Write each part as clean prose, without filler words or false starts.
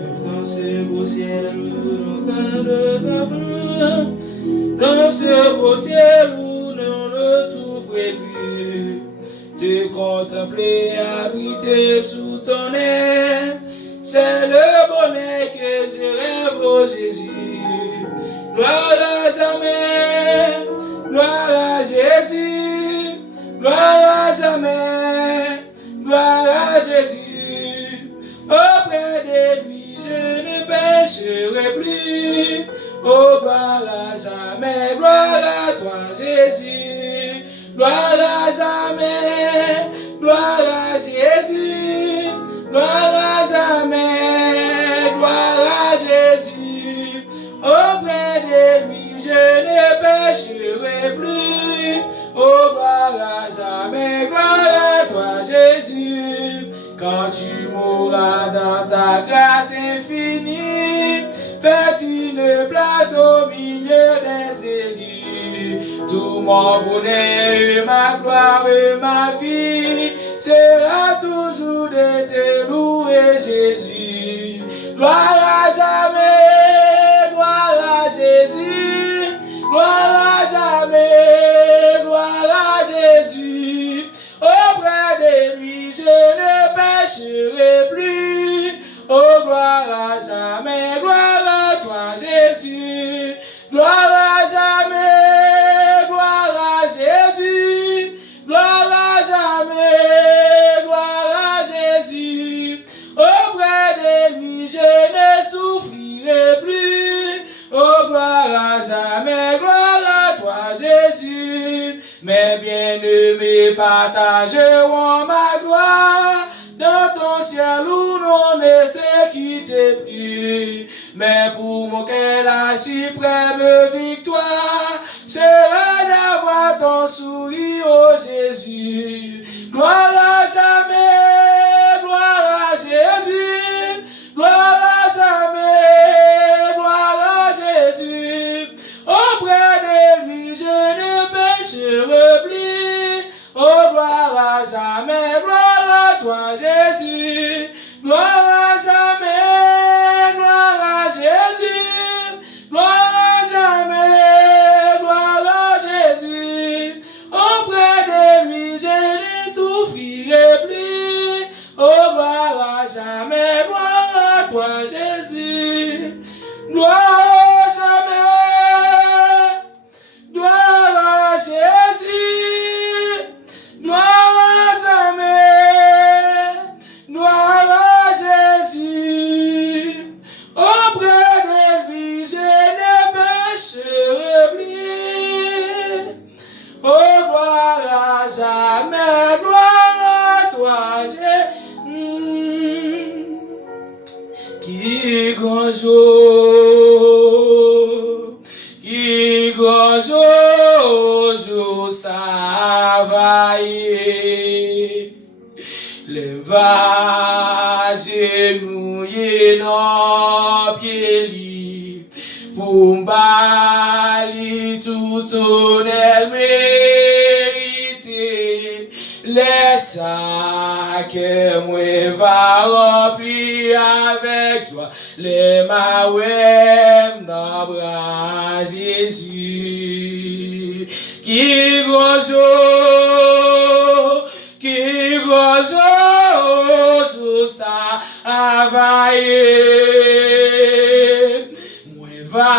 Dans ce beau ciel, dans ce beau ciel où l'on ne trouverait plus, te contempler, habiter sous ton aile, c'est le bonheur que je rêve, oh Jésus. Gloire à jamais, gloire à Jésus, gloire à jamais, gloire à Jésus. Auprès de lui, je ne pécherai plus. Oh, gloire à jamais, gloire à toi, Jésus. Gloire à jamais, gloire à Jésus. Gloire à jamais, gloire à Jésus. Auprès de lui, je ne pécherai plus. Oh, gloire à jamais, gloire à toi, Jésus. Quand tu mourras dans ta grâce infinie, fais une place au milieu des élus. Tout mon bonheur, ma gloire et ma vie sera toujours de te louer, Jésus. Gloire à jamais, gloire à Jésus. Gloire à jamais, gloire à Jésus. Auprès de lui, je ne pécherai plus. Oh, gloire à jamais, gloire à toi, Jésus. Gloire à jamais, gloire à Jésus. Gloire à jamais, gloire à Jésus. Auprès de lui, je ne souffrirai plus. Oh, gloire à jamais, gloire à toi, Jésus. Mes bien-aimés partageront ma gloire dans ton ciel où l'on ne se quitte plus. Mais pour mon cœur, la suprême victoire sera d'avoir ton sourire, oh Jésus. Gloire à jamais, gloire à Jésus. Gloire à jamais, gloire à Jésus. Auprès de lui, je ne pécherai plus. Oh, gloire à jamais, gloire à toi, Jésus. Gloire à jamais, gloire à Jésus. Gloire à jamais, gloire à Jésus. Auprès de lui, je ne souffrirai plus. Oh, gloire à jamais, gloire à toi, Jésus. Gloire à jamais, gloire à Jésus. Gloire à jamais, gloire à Jésus. Auprès de lui, je ne pécherai plus. Oh, gloire à jamais, gloire à toi, Jésus. Qui grand jour, ça va y. Le va genouiller nos pieds pour m'bali tout honneur mérité. Laisse ça que moi va remplir avec joie les maouem dans bras Jésus. Qui gozo, tout ça availlé. Moi va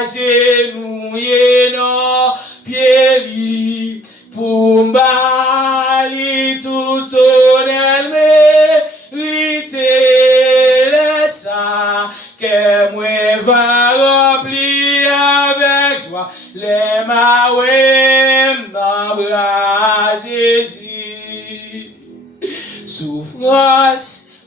agenouiller nos pieds pour m'bali tout honneur mérité. Laisse ça que moi va remplir avec joie les maouem dans bras Jésus. Souffrance,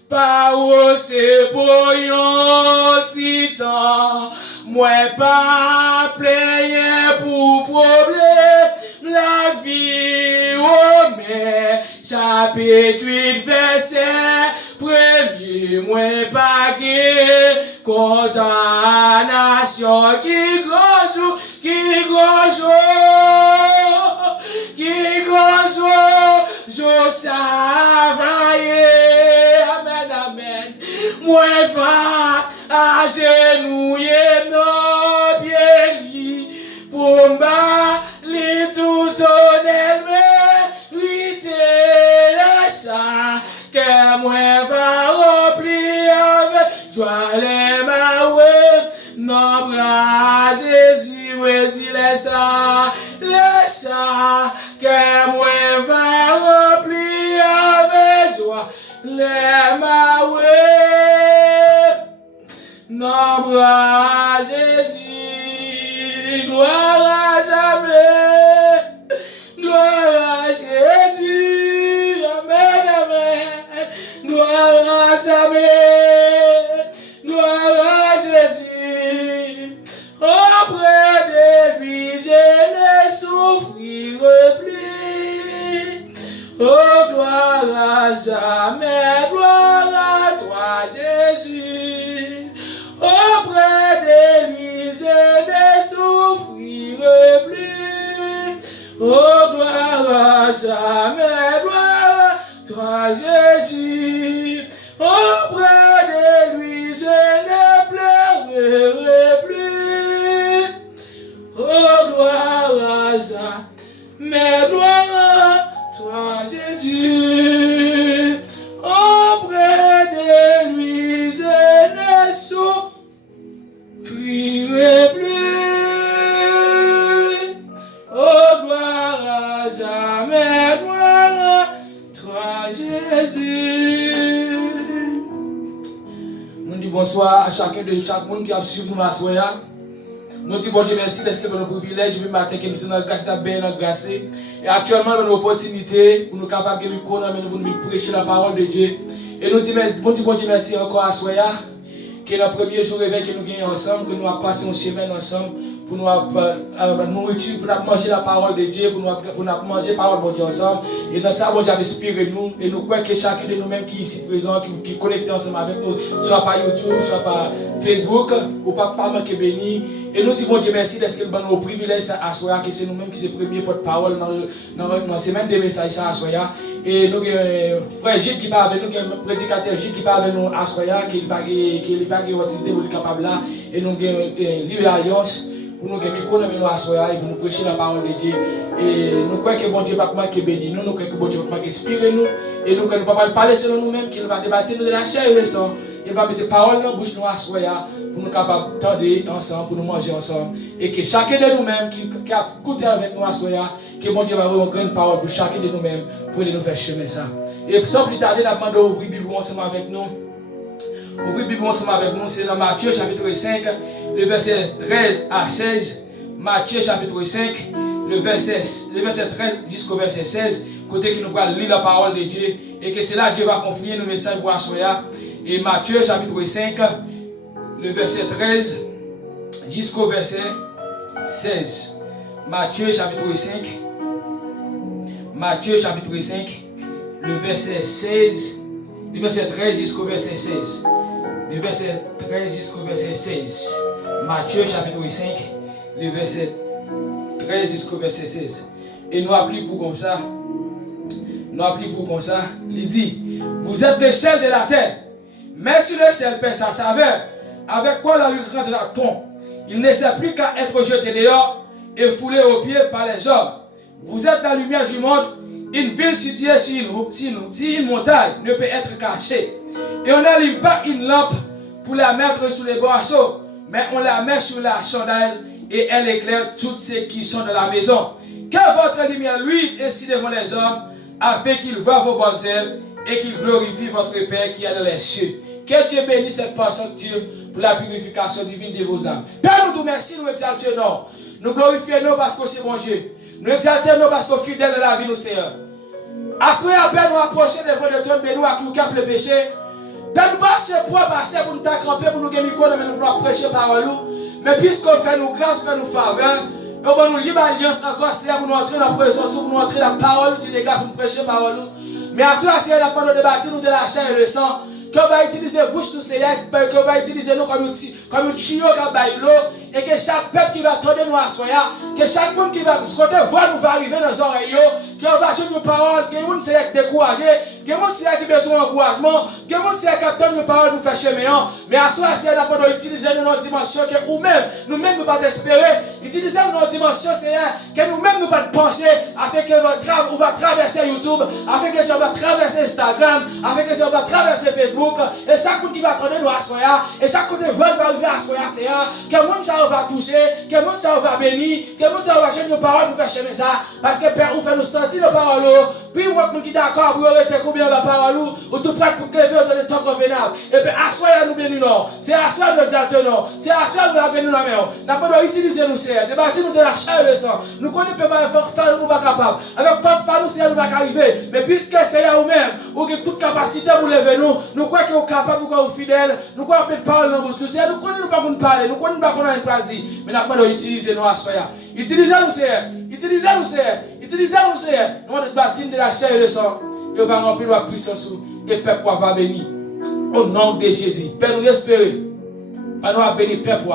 parole, c'est pour yon titan. Moi pas plaigner pour problème la vie, oh mais chapitre 8 verset premier, moi pas gué condamnation qui grand jour, travailler, amen, amen. Moi va à genouiller nos pieds pour m'aller tout honnêtement, lui t'es ça, que moi va remplir avec joie les mains, non bras Jésus, oui, laisse ça, que moi va remplir avec joie les mains, non bras Jésus, gloire à jamais, gloire à Jésus, amen, amen, gloire à jamais, gloire à Jésus, auprès de lui je ne souffrirai plus, oh gloire à jamais, gloire à toi Jésus, auprès de lui je ne souffrirai plus, oh gloire à jamais, gloire à toi Jésus, auprès de lui je ne pleurerai plus, oh gloire à jamais, gloire à toi Jésus, auprès de lui je ne souffrirai plus, oh gloire à jamais, gloire à toi Jésus. Nous disons bonsoir à chacun de chaque monde qui a suivi nous la soirée. Nous disons bon Dieu merci parce que nous privilège du matin que nous sommes dans la grâce, dans grâce. Et actuellement, nous avons une opportunité pour nous capables de nous connaître, pour nous prêcher la parole de Dieu. Et nous disons bon Dieu merci encore à soirée. Que le premier jour réveil que nous gagnons ensemble, que nous avons passé une semaine ensemble pour nous nourriture, pour nous manger la parole de Dieu, pour nous manger la parole de Dieu ensemble. Et dans ça, bon Dieu inspiré nous. Et nous croyons que chacun de nous-mêmes qui est ici présent, qui est connecté ensemble avec nous, soit par YouTube, soit par Facebook, ou par manquer béni. Et nous disons bon Dieu merci parce que nous avons le privilège à soir, que c'est nous-mêmes qui sommes les premiers porte-parole dans la semaine de messages à soir. Et nous avons un frère Gilles qui parle avec nous, un prédicateur Gilles qui parle avec nous à soir, qui est pas activité pour le capable là. Et nous avons une libre alliance pour nous gagner nous à soir et pour nous prêcher la parole de Dieu. Et nous croyons que bon Dieu va manquer béni nous, nous croyons que bon Dieu va manquer inspirer nous. Et nous ne pouvons pas parler selon nous-mêmes, qu'il va débattre nous de la chair et le sang. Il va mettre parole dans la bouche nous à soir pour nous capables d'attendre ensemble, pour nous manger ensemble. Et que chacun de nous-mêmes qui a écouté avec nous à soir, que bon Dieu va avoir une grande parole pour chacun de nous-mêmes pour nous faire chemin ça. Et sans plus tarder, nous demandons d'ouvrir la Bible ensemble avec nous. Ouvrez la Bible ensemble avec nous, c'est dans Matthieu chapitre 5, le verset 13 à 16. Matthieu chapitre 5, le verset 13 jusqu'au verset 16. Côté qui nous va lire la parole de Dieu. Et que c'est là que Dieu va confier nos messages pour Assoya. Et Matthieu chapitre 5, le verset 13 jusqu'au verset 16. Matthieu chapitre 5. Matthieu chapitre 5, le verset 16. Le verset 13 jusqu'au verset 16. Le verset 13 jusqu'au verset 16. Matthieu chapitre 5, le verset 13 jusqu'au verset 16. Et nous appelons comme ça. Nous appelons comme ça. Il dit, vous êtes le sel de la terre. Mais si le sel perd sa saveur, avec quoi la lui rendra-t-on? Il ne sert plus qu'à être jeté dehors et foulé aux pieds par les hommes. Vous êtes la lumière du monde. Une ville située si une montagne ne peut être cachée. Et on n'allume pas une lampe pour la mettre sous les boisseaux, mais on la met sur la chandelle et elle éclaire tous ceux qui sont dans la maison. Que votre lumière luise ainsi devant les hommes, afin qu'ils voient vos bonnes œuvres et qu'ils glorifient votre Père qui est dans les cieux. Que Dieu bénisse cette personne, Dieu, pour la purification divine de vos âmes. Père, nous remercions, nous exaltons, nous glorifions parce que c'est bon Dieu. Nous exaltons parce que fidèle de la vie, nous Seigneur. Assoyez à peine nous approcher devant le trône de nous à nous cap le péché. Père, nous pas ce propre passer pour nous t'accamper, pour nous gagner micro, mais nous pour prêcher parole. Mais puisqu'on fait nous grâce, fait nous faveur, on va nous libre alliance encore, c'est pour nous entrer dans la présence, pour nous entrer dans la parole du dégât, pour nous prêcher parole. Mais assoyez à la de bâtir nous de la chair et le sang. Qu'on va utiliser bouche nous Seigneur, qu'on va utiliser nous comme comme un tuyau qui va l'eau, et que chaque peuple qui va attendre nous à soi, que chaque monde qui va nous côté voix nous va arriver dans nos oreilles, qui va acheter nos paroles, que nous sommes découragés, que nous sommes besoin d'encouragement, que nous sommes capable nos paroles nous faire chemin, mais à soi, c'est d'abord utiliser nos dimensions que nous-mêmes nous pas espérer, utiliser nos dimensions, c'est que nous-mêmes nous pas penser, afin que on va traverser YouTube, afin que on va traverser Instagram, afin que on va traverser Facebook, et chaque monde qui va attendre nous à soi, et chaque côté va arriver à soi, c'est que le monde ça va toucher, que le monde ça va bénir, que le monde ça va changer nos paroles pour faire chemin ça, parce que Père, vous fait nous sentir nos paroles, puis vous êtes d'accord pour arrêter combien la parole, ou tout prêt pour que dans le temps convenable, et puis à soi nous bénir non, c'est à soi nous exalter non, c'est à soi nous gagner nous la main, n'a pas d'utiliser nous c'est, débattre nous de la chair et le sang, nous connaissons pas important, nous pas capable, alors pense pas nous c'est nous pas arriver, mais puisque c'est à vous-même, ou que toute capacité pour lever nous croyons que vous capable, nous croyons fidèles, nous croyons que parole dans bouche, nous connaissons pas pour parler, nous connaissons pas qu'on a une phrase dit, mais n'a pas d'utiliser nous à soi, utilisez-nous c'est, utilisez-nous c'est, utilisez-nous c'est, nous allons bâtir de la chair et le sang, et on va remplir la puissance et le peuple va bénir. Au nom de Jésus, Père, nous espérons, pas nous à bénir peuple,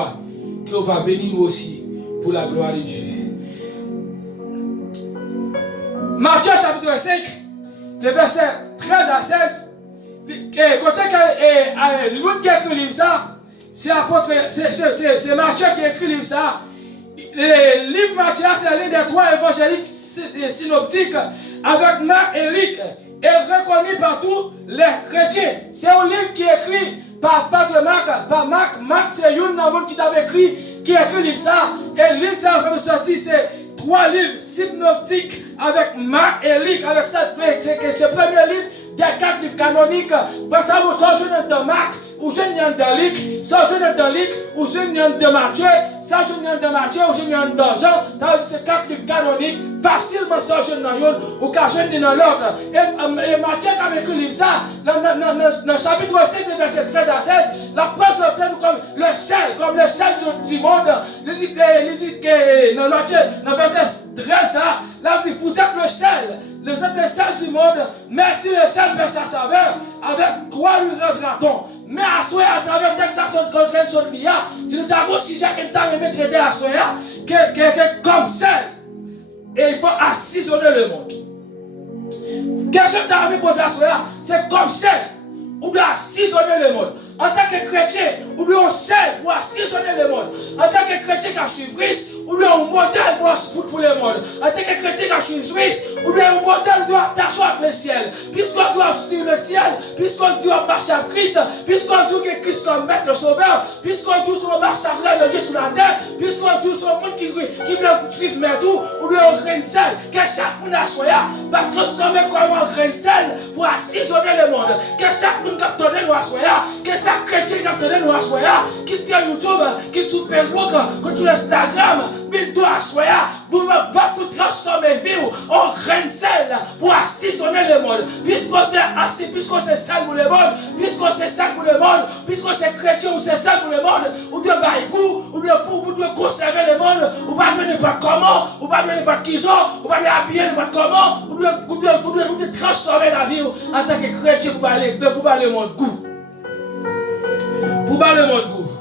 que on va bénir nous aussi pour la gloire de Dieu. Matthieu chapitre 5, le verset 13 à 16, côté que l'une qui a écrit ça, c'est Matthieu qui a écrit ça. Le livre Matthieu, c'est l'un des trois évangéliques synoptiques avec Marc et Luc, et reconnu par tous les chrétiens. C'est un livre qui est écrit par Marc. Marc, c'est une homme qui avait écrit, qui a écrit le livre ça. Et le livre ça va nous sortir, c'est trois livres synoptiques avec Marc et Luc, avec ce premier livre des 4 livres canoniques. Parce que vous changez de Marc, ou je n'ai de Luc, ça je n'ai de Luc, ou je n'ai de Matthieu, ça je n'ai de Matthieu, ou je n'ai de Jean, ça c'est 4 livres canoniques, facilement ça je n'ai dans ou qu'à je n'ai dans l'autre. Et Matthieu qui a écrit le livre ça, dans le chapitre 5, verset 13 à 16, la présente comme le sel du monde. Il dit que dans Matthieu, dans le verset 13 là, il dit vous êtes le sel. Vous êtes le sel du monde, mais si le sel perd sa saveur, avec quoi lui rendra-t-on? Mais à soi, à travers taxation de contre son client, si nous avons si chacun t'a aimé traiter à soi, que comme sel, et il faut assaisonner le monde. Question que t'as posé à soi, c'est comme sel, ou bien assaisonner le monde. En tant que chrétien, ou bien on sel pour assaisonner le monde. En tant que chrétien qui a suivi Christ, ou bien un modèle pour le monde. En tant que chrétien qui a suivi Christ, ou bien un modèle doit attacher avec le ciel. Puisqu'on doit suivre le ciel, puisqu'on doit marcher avec Christ, puisqu'on dit que Christ comme maître sauveur, puisqu'on dit qu'on marche avec Dieu sur la terre, puisqu'on dit sur le monde qui veut suivre mais tout, ou bien un grain de sel, que chaque monde a choisi, va transformer comme un grain de sel pour assaisonner le monde. Que chaque monde qui a donné nous a choisi, que chaque chrétien qui a donné nous a choisi, qui sur YouTube, qui sur Facebook, qui sur Instagram, mais doit choisi, pour transformer vie en grain de sel pour assaisonner le monde. Puisque c'est sale pour le monde, puisque c'est sale pour le monde, puisque c'est chrétien ou c'est sale pour le monde, ou de bailler goût, ou de conserver le monde, ou pas de n'importe comment, ou pas de n'importe qui sont, ou pas de habiller n'importe comment, ou de transformer la vie en tant que chrétien pour aller le monde goût. Pour parler le monde goût.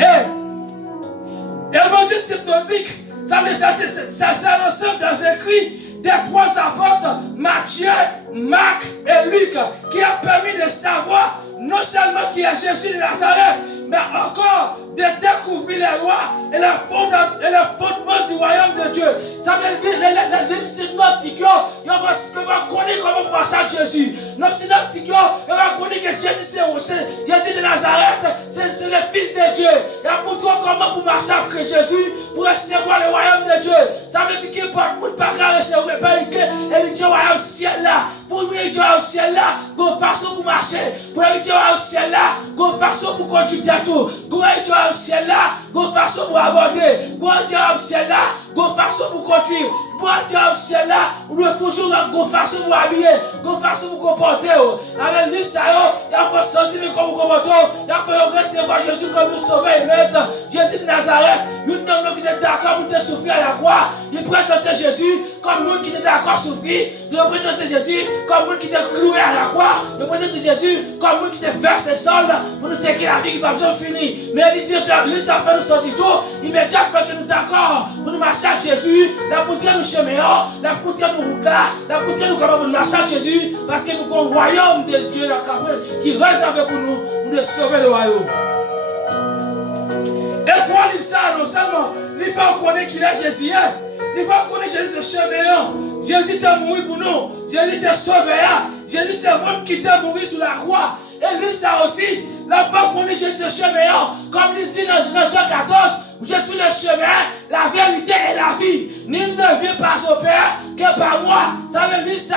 Et l'évangile synoptique, ça veut dire ça c'est l'ensemble dans écrit des trois apôtres, Matthieu, Marc et Luc, qui a permis de savoir non seulement qui est Jésus de Nazareth, mais encore de découvrir les lois et le fondement du royaume de Dieu. Ça veut dire les synoptiques, ils vont connaître comment marcher avec Jésus. Les synoptiques, ils vont connaître que Jésus c'est Jésus de Nazareth, c'est le Fils de Dieu. Il a montré comment pour marcher avec Jésus, pour recevoir le royaume de Dieu. Ça veut dire qu'il ne peut pas recevoir le royaume ciel là. Pour lui, Dieu au ciel là, go façon pour marcher. Pour lui, Dieu au ciel là, go façon pour conduire tout. Go Dieu au ciel là, go façon pour aborder. Go Dieu au ciel là, go façon façon pour conduire. Bon Dieu, ciel là, ou toujours une façon pour habiller, une façon pour comporter. Avec le livre, ça y a pas senti, mais comme vous comportez, il y a pas recevoir Jésus comme nous sauveur et maître. Jésus de Nazareth, un homme qui était d'accord pour te souffrir à la croix, il présentait Jésus comme un qui était d'accord à souffrir, il présentait Jésus comme un qui était cloué à la croix, il présentait Jésus comme un qui était versé solde pour nous tenir la vie qui va besoin de finir. Mais il dit, lui, ça peut nous sortir tout, immédiatement que nous d'accord pour nous marcher avec Jésus, la montrer nous chemin, la montrer nous route là, la montrer nous comment nous marcher avec Jésus, parce que nous avons un royaume de Dieu qui réservé pour nous, pour nous sauver le royaume. Et trois livres ça, non seulement, il faut connaître qu'il est Jésus, il faut connaître Jésus ce chemin. Jésus t'a mouru pour nous, Jésus t'a sauvé, Jésus c'est le monde qui t'a mouru sur la croix. Et lui ça aussi, la fois qu'on est Jésus ce chemin, comme il dit dans Jean 14, je suis le chemin, la vérité et la vie. Nul ne vient pas au Père que par moi. Ça veut dire ça,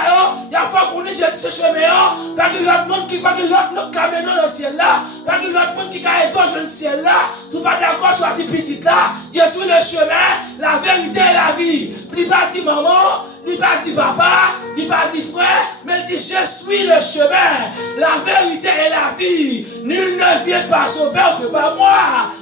il y a fois qu'on est Jésus ce chemin, parce que l'autre monde qui va l'autre caméra dans le ciel là, parce que l'autre monde qui va être dans le ciel là, si vous pas d'accord choisir petit là, je suis le chemin, la vérité et la vie. Il pas dit maman, il pas dit papa, il pas dit frère, mais il dit je suis le chemin, la vérité et la vie. Nul ne vient pas au Père que par moi.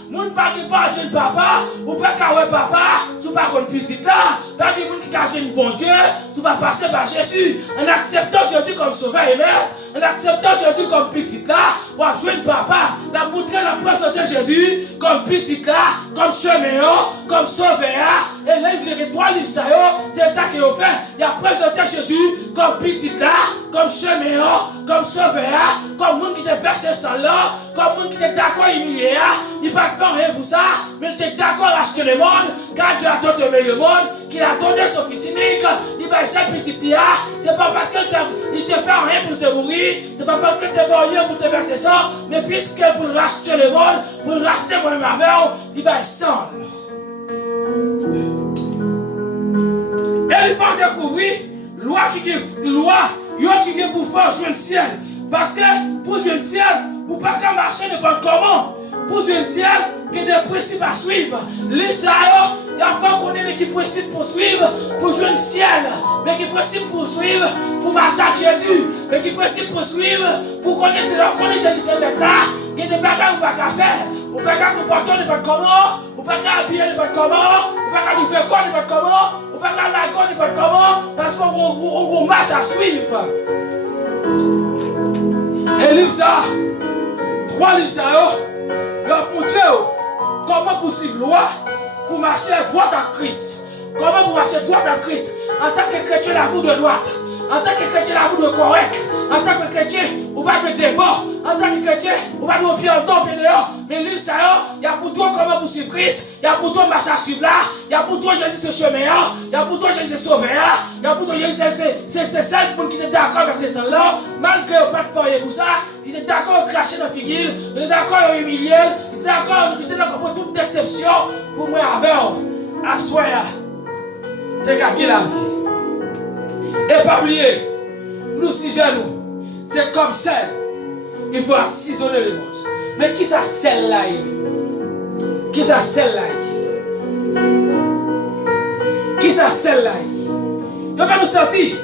Moun pas qui pas Dieu papa, ou pas qu'à papa, tu pas qu'on petit là, pas que moun qui cache une bon Dieu, tu vas passer par Jésus, en acceptant Jésus comme sauveur et maître, en acceptant Jésus comme petit là, ou à jouer papa, la montrer la présenter Jésus comme petit là, comme chemin, comme sauveur, et là il y a trois livres ça, c'est ça qu'il a fait, il a présenté Jésus comme petit là, comme chemin, comme sauveur, comme moun qui te versé sang là, comme moun qui te d'accord humilié, il pas faire rien pour ça, mais il était d'accord à acheter le monde, car Dieu a tant aimé le monde, qu'il a donné son fils unique, il va essayer de petit là, c'est pas parce qu'il te fait rien pour te mourir, c'est pas parce qu'il te fait rien pour te verser ça, mais puisque pour racheter le monde, pour racheter mon avec, il va essayer. Et il va découvrir loi qui est pour faire jouer le ciel. Parce que pour jouer le ciel, vous ne pouvez pas marcher n'importe comment. Pour jouer le ciel, il y a des principes à suivre. L'Israël, il y a pas qu'on ait qui principes pour suivre, pour jouer le ciel. Mais qui principes pour suivre, pour marcher avec Jésus. Mais qui principes pour suivre, pour connaître Jésus ce là. Il y a des bagages que vous ne pouvez pas faire. Vous ne pouvez pas vous porter n'importe comment. Vous ne pouvez pas habiller n'importe comment. Vous ne pouvez pas vivre quoi n'importe comment. Vous ne pouvez pas laguer n'importe comment. Parce qu'on marche à suivre. Et livre ça, trois livres ça, ils ont montré comment pour suivre la loi, pour marcher droit à Christ. Comment pour marcher droit à Christ. En tant que chrétien, la voie de droite. En tant que chrétien, la voie de correct. En tant que chrétien, on va de débat. En tant que chrétien, on va de pied en temps, pied dehors. Mais livre ça, il y a pour toi comment pour suivre Christ. Il y a pour toi marcher à suivre là. Il y a pour toi Jésus ce chemin. Il y a pour toi Jésus sauvé là. Il y a pour toi Jésus, c'est ça pour qui est d'accord avec ces gens-là. Malgré pas de parler pour ça, il est d'accord à cracher dans la figure. Il est d'accord à humilier. Il est d'accord pour toute déception. Pour moi, avec à soi, t'es gagné la vie. Et pas oublier, nous si jeunes, c'est comme celle. Il faut assaisonner le monde. Mais qui ça celle-là? Qui ça celle-là? Qui ça celle-là? Il va nous sortir.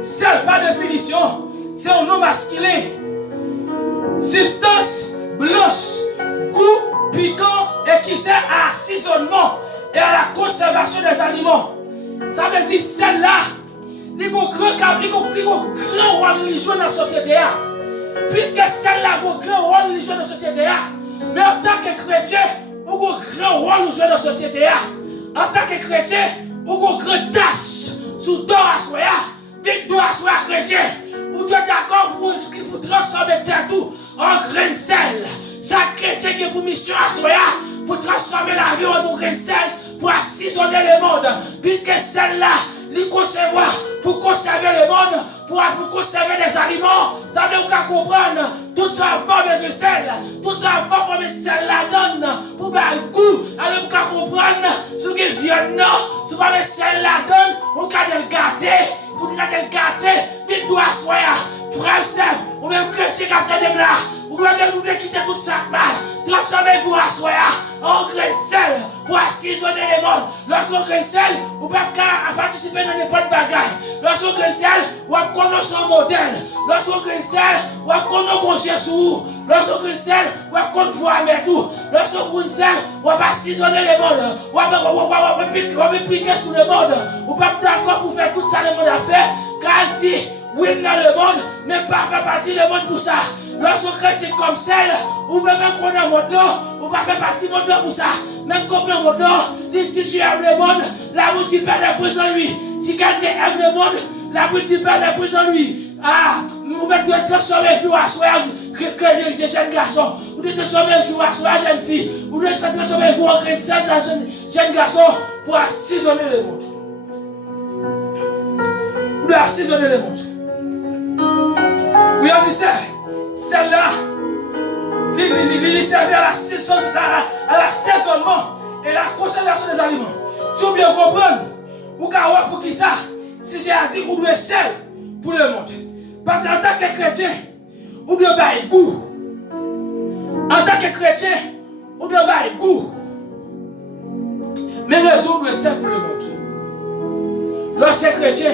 Celle par définition, c'est un nom masculin. Substance blanche, goût piquant et qui sert à assaisonnement et à la conservation des aliments. Ça veut dire celle-là. Il y a un grand rôle religieux dans la société. Puisque celle-là a un grand rôle religieux dans la société. Mais en tant que chrétien, il y a un grand rôle religieux dans la société. En tant que chrétien, il y a une grande tâche sous toi à soi. Dès que toi à soi chrétien, vous êtes d'accord pour transformer tout en grain de sel. Chaque chrétien qui a pour mission à soi, pour transformer la vie en grain de sel, pour assaisonner le monde. Puisque celle-là, il concevoir pour conserver le monde, pour conserver les aliments. Ça veut dire qu'on comprendre tout ça va besoin de sel, tout ça va comme sel la donne pour faire le goût. Alors on comprendre ce qui vient non, ce pas sel la donne, on peut le gâter, pour le gâter, vite doit soyer, frère Seb, ou même chrétien qui attend là, ou devez quitter tout ça mal. Transformez-vous à soi en grain de sel pour assaisonner les mondes. Lorsqu'on grain de sel, vous pouvez participer dans n'importe bagaille. Lorsqu'on grain de sel, vous connaissez son modèle. Lorsqu'on grain de sel, vous connaissez conscience sur vous. Lorsqu'on grain de sel, vous connaissez voir avec tout. Lorsqu'on grain de sel, vous assaisonner les mondes. Vous appliquer sur le monde. Vous pouvez d'accord pour faire tout ça le monde a fait. Car il dit, oui, dans le monde, mais pas partie le monde pour ça. Lorsqu'on chrétien comme celle, ou même qu'on a mon nom, ou pas faire partie mon nom pour ça. Même qu'on a mon nom, si tu aimes le monde, l'amour du Père est pris en lui. Si quelqu'un aime le monde, l'amour du Père est pris en lui. Ah, vous devez transformer vous à soi, que les jeunes garçons. Vous devez transformer vous à soi, jeune fille. Vous devez transformer vous en jeune garçon pour assaisonner le monde. Vous devez assaisonner le monde. Oui, on dit ça. Celle-là, il servait à l'assaisonnement et la conservation des aliments. Tu veux bien comprendre, ou pour qui ça, si j'ai dit vous devez sel pour le monde. Parce qu'en tant que chrétien, vous devez bailler goût. En tant que chrétien, vous devez bailler goût. Mais raison, vous devez sel pour le monde. Lorsque chrétien,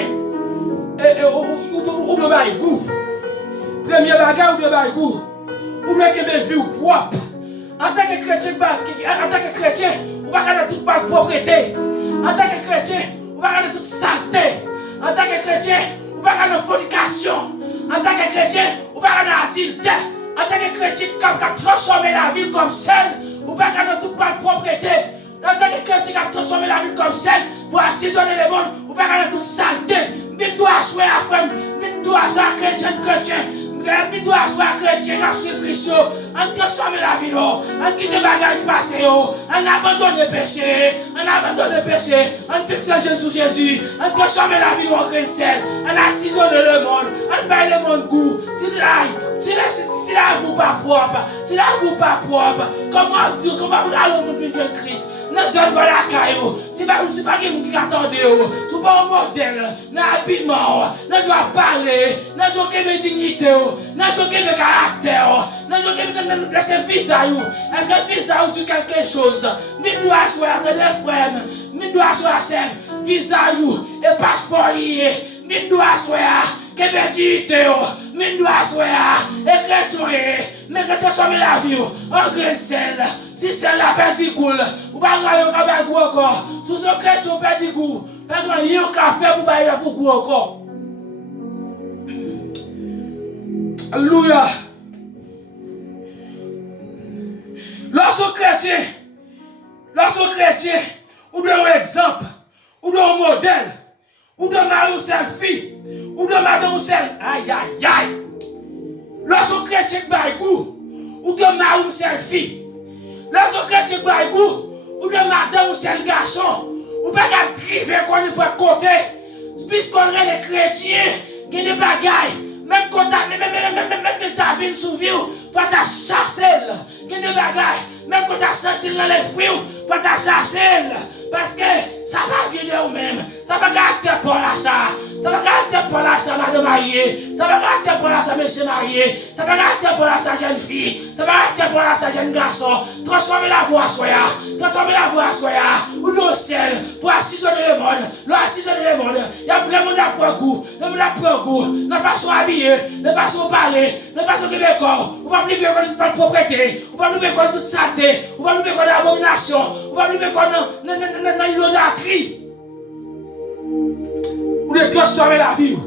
vous devez bailler goût. Premier bagage, ou bien goût. Ou bien que mes vies propres. En tant que chrétien, on va garder toute mal propreté. En tant que chrétien, on va garder toute saleté. En tant que chrétien, on va garder fornication. En tant que chrétien, on va garder adultère. En tant que chrétien, qui a transformé la vie comme celle, on va garder toute mal propreté. En tant que chrétien, qui a transformé la vie comme celle, pour assaisonner le monde, on va garder toute saleté. Mais toi, sois à femme, mais toi, sois chrétien. Mais doit soit chrétien, on suit Christ, on transforme la vie, on quitte les bagages passés, on abandonne le péché, on fixe les jeunes sous Jésus, on transforme la vie en grain de sel, on assaisonne le monde, on baille le monde goût. Si la vous pas propre, comment dire, comment aller au monde de Christ? Nous sommes pas la caillou, c'est pas quelqu'un qui attendait, c'est pas un modèle, nous habillement, nous devons parler, nous devons de dignité, nous devons de caractère, nous devons de visage. Est-ce que le visage dit quelque chose? Mais nous asseoir des frères, mais nous asseoir visage et passeport lié, mais nous asseoir que dignité, mais nous asseoir et chrétien, mais que transformer la vie en grain de sel. Si celle-là perd du goût, ou pas grand goût encore. Si ce chrétien perd du goût, pas grand yon café pour bailler pour goût encore. Alléluia. Lorsque chrétien, ou de un exemple, ou de un modèle, ou de mari ou selfie, ou de madame ou selfie, aïe aïe aïe. Lorsque chrétien baille goût, ou de mari ou selfie. Lorsque chrétien baille goût, ou de madame ou seul garçon, ou pas qu'à triver qu'on est pour côté, puisqu'on est les chrétiens, qui des bagailles, même quand que t'as vu sous vie, faut t'as chasser, qui des bagailles, même quand t'as senti dans l'esprit, faut t'as chasser, parce que ça va venir ou même, ça va garder pour la ça, ça va garder pour la ça, madame mariée, ça va garder pour la ça, monsieur marié, ça va garder pour la ça, jeune fille, ça va garder pour la ça, jeune garçon, transformer la voix à soya, ou le sel, pour assaisonner le monde, assaisonner le monde, il y a le monde à prendre goût, le monde à prendre goût, la façon habillée, la façon parler, la façon de le corps, on va plus vivre comme toute propriété, on va plus vivre comme toute saleté, on va plus vivre comme l'abomination, on va plus vivre comme l'idolâtrie. Vous devez transformer la vie